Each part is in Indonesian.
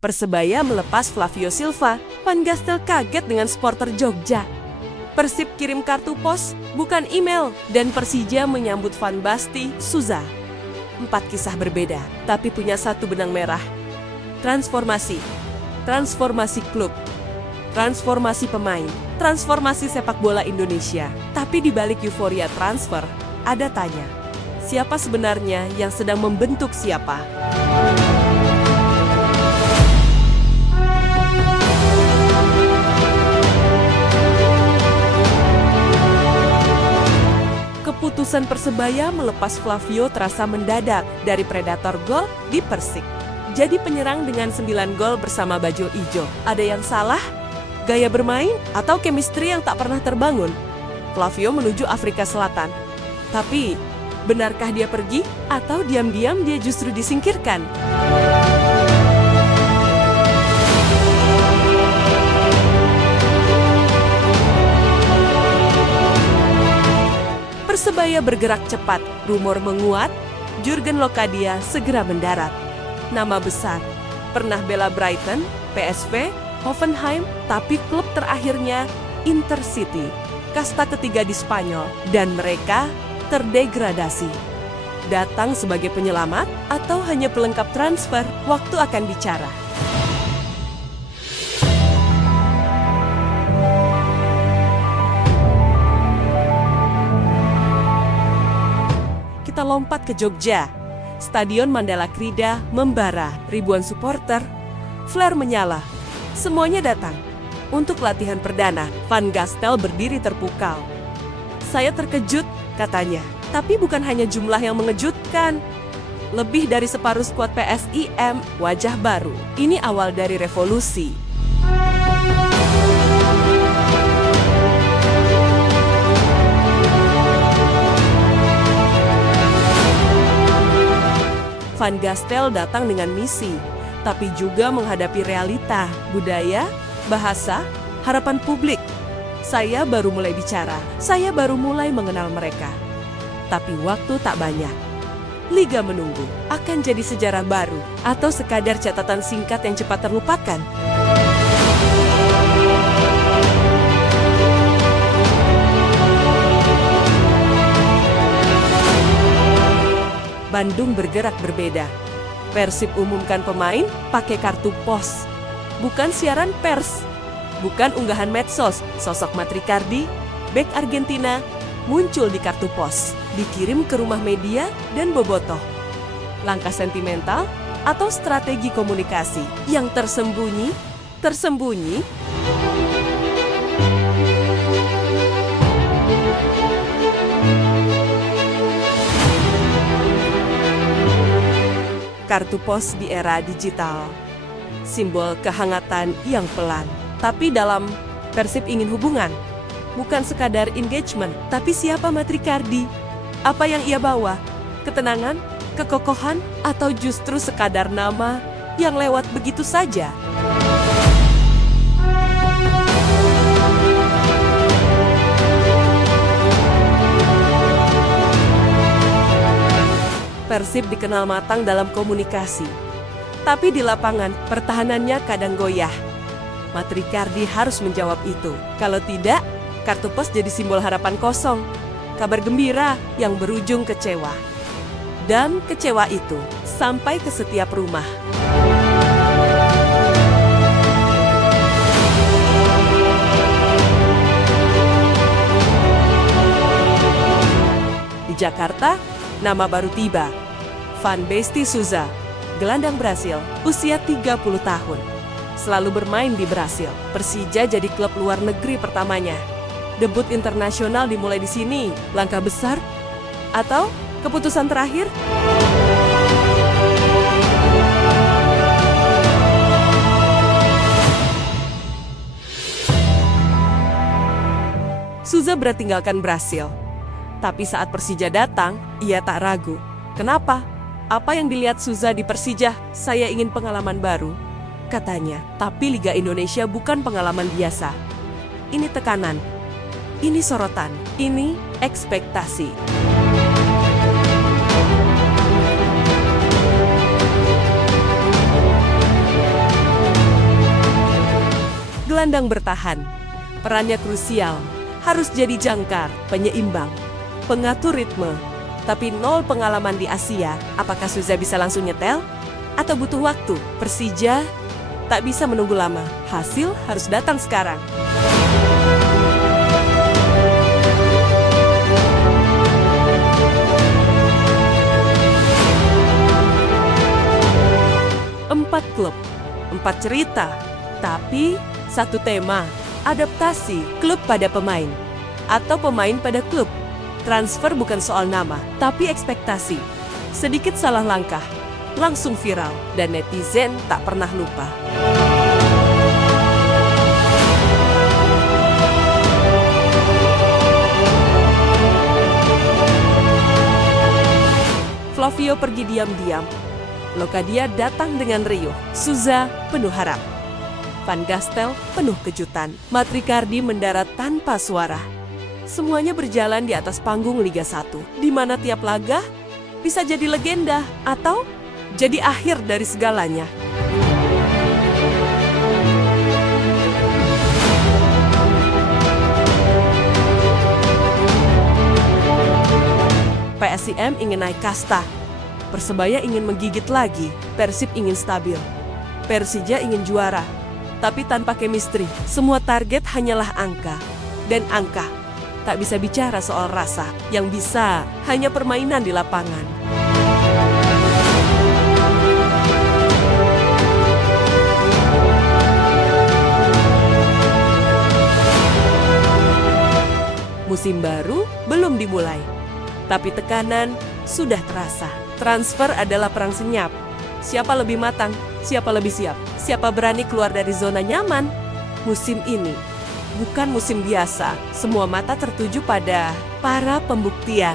Persebaya melepas Flavio Silva, Van Gastel kaget dengan supporter Jogja. Persib kirim kartu pos, bukan email, dan Persija menyambut Van Basti, Souza. 4 kisah berbeda, tapi punya satu benang merah. Transformasi klub, transformasi pemain, transformasi sepak bola Indonesia. Tapi di balik euforia transfer, ada tanya, siapa sebenarnya yang sedang membentuk siapa? Keputusan Persebaya melepas Flavio terasa mendadak dari predator gol di Persik. Jadi penyerang dengan 9 gol bersama baju ijo. Ada yang salah? Gaya bermain atau chemistry yang tak pernah terbangun? Flavio menuju Afrika Selatan. Tapi, benarkah dia pergi atau diam-diam dia justru disingkirkan? Persebaya bergerak cepat, rumor menguat, Jurgen Locadia segera mendarat. Nama besar, pernah bela Brighton, PSV, Hoffenheim, tapi klub terakhirnya Intercity, kasta ketiga di Spanyol, dan mereka terdegradasi. Datang sebagai penyelamat atau hanya pelengkap transfer, waktu akan bicara. Kita lompat ke Jogja. Stadion Mandala Krida membara, ribuan supporter, flare menyala. Semuanya datang. Untuk latihan perdana, Van Gastel berdiri terpukau. Saya terkejut, katanya. Tapi bukan hanya jumlah yang mengejutkan. Lebih dari separuh skuad PSIM, wajah baru. Ini awal dari revolusi. Van Gastel datang dengan misi, tapi juga menghadapi realita, budaya, bahasa, harapan publik. Saya baru mulai bicara, saya baru mulai mengenal mereka. Tapi waktu tak banyak. Liga menunggu, akan jadi sejarah baru, atau sekadar catatan singkat yang cepat terlupakan. Bandung bergerak berbeda. Persib umumkan pemain pakai kartu pos. Bukan siaran pers. Bukan unggahan medsos. Sosok Matricardi, bek Argentina, muncul di kartu pos. Dikirim ke rumah media dan bobotoh. Langkah sentimental atau strategi komunikasi yang tersembunyi? Kartu pos di era digital, simbol kehangatan yang pelan. Tapi dalam Persib ingin hubungan, bukan sekadar engagement, tapi siapa Matricardi? Apa yang ia bawa? Ketenangan, kekokohan, atau justru sekadar nama yang lewat begitu saja? Persib dikenal matang dalam komunikasi. Tapi di lapangan, pertahanannya kadang goyah. Matricardi harus menjawab itu. Kalau tidak, kartu pos jadi simbol harapan kosong. Kabar gembira yang berujung kecewa. Dan kecewa itu sampai ke setiap rumah. Di Jakarta, nama baru tiba, Van Basti Souza, gelandang Brasil, usia 30 tahun. Selalu bermain di Brasil, Persija jadi klub luar negeri pertamanya. Debut internasional dimulai di sini, langkah besar? Atau keputusan terakhir? Souza berat tinggalkan Brasil. Tapi saat Persija datang, ia tak ragu. Kenapa? Apa yang dilihat Souza di Persija? Saya ingin pengalaman baru, katanya. Tapi Liga Indonesia bukan pengalaman biasa. Ini tekanan, ini sorotan, ini ekspektasi. gelandang bertahan. Perannya krusial, harus jadi jangkar, penyeimbang, pengatur ritme. Tapi nol pengalaman di Asia, apakah Souza bisa langsung nyetel? Atau butuh waktu? Persija tak bisa menunggu lama, hasil harus datang sekarang. Empat klub, 4 cerita, tapi satu tema, adaptasi klub pada pemain, atau pemain pada klub. Transfer bukan soal nama, tapi ekspektasi. Sedikit salah langkah, langsung viral, dan netizen tak pernah lupa. Flavio pergi diam-diam. Locadia datang dengan riuh. Souza penuh harap. Van Gastel penuh kejutan. Matricardi mendarat tanpa suara. Semuanya berjalan di atas panggung Liga 1, di mana tiap laga bisa jadi legenda atau jadi akhir dari segalanya. PSIM ingin naik kasta, Persebaya ingin menggigit lagi, Persib ingin stabil, Persija ingin juara, tapi tanpa chemistry. Semua target hanyalah angka, dan angka tak bisa bicara soal rasa, yang bisa hanya permainan di lapangan. Musim baru belum dimulai, tapi tekanan sudah terasa. Transfer adalah perang senyap. Siapa lebih matang? Siapa lebih siap? Siapa berani keluar dari zona nyaman? Musim ini bukan musim biasa. Semua mata tertuju pada para pembuktian.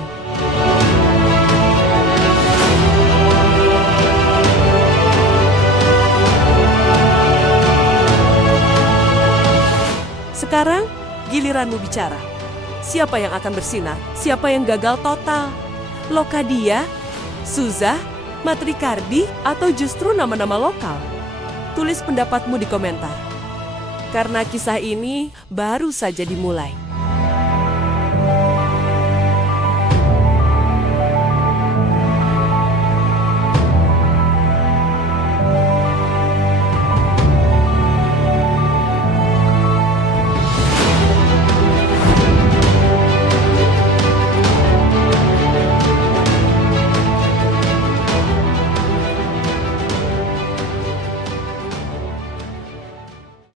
Sekarang giliranmu bicara. Siapa yang akan bersinar? Siapa yang gagal total? Locadia, Souza, Matricardi, atau justru nama-nama lokal? Tulis pendapatmu di komentar. Karena kisah ini baru saja dimulai.